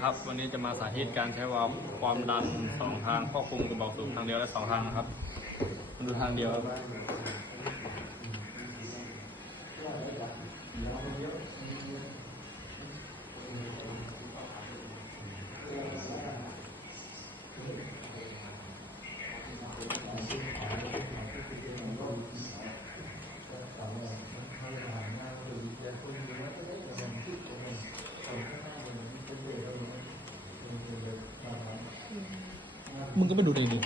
ครับ วันนี้จะมาสาธิตการใช้วาล์วความดันสองทางควบคุมกระบอกสูบทางเดียวและสองทางนะครับมาดูทางเดียวครับ มึงก็ไปดูในนี้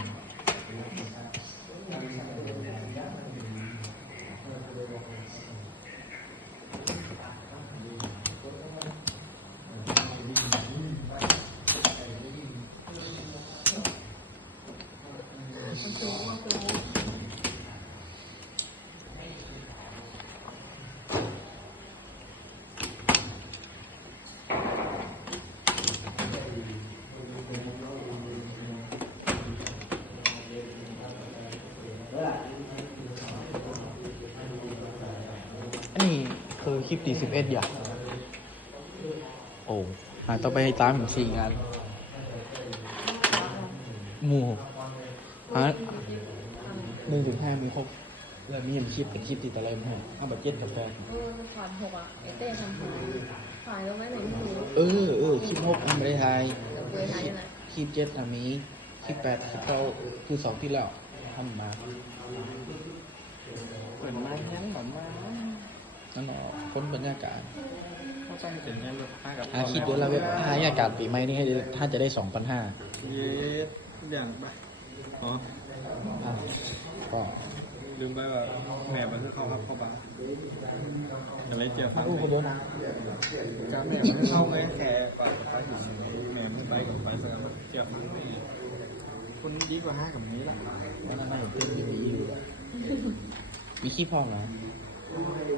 อันนี้คือคลิปตีสิบเอ็ดอย่างโอ้หาต่อไปให้ตามถึงสี่งานหมู่ฮะหนึ่งถึงห้ามีหกแล้วมีอันคลิปเป็นคลิปติดอะไรมั้งเอาแบบเจ็ดกับแฟนเออถอนหกอะไอเต้ทำหายหายแล้วไหมไหนไม่รู้เออเออคลิปหกอันไม่ได้ทายเดี๋ยวเคยทายยังไงคลิปเจ็ดอันนี้คลิปแปดคลิปเก้าคือสองที่แล้วทำมาเปิดไม้ยังแบบมา นั่นเนาะคนบรรยากาศเข้าใจเป็นยังลูกค้ากับหาคลิปเดือนละเว็บหาบรรยากาศปีใหม่นี่ให้ได้ถ้าจะได้สองพันห้าเย็ดทุกอย่างไปอ๋อก็ลืมไปว่าแม่มันคือเข้าครับเข้าบ้านจะไม่เจียวมาฟังดูเขาด้วยนะจ้าแม่มันเข้าไงแค่ปากกับไปถึงแม่ไม่ไปกับไปสักแล้วเจียวฟังนี่คุณดีกว่าห้ากับนี้ละวันนั้นผมเต้นบีบีอยู่มีขี้พองนะอ้าวรู้เอ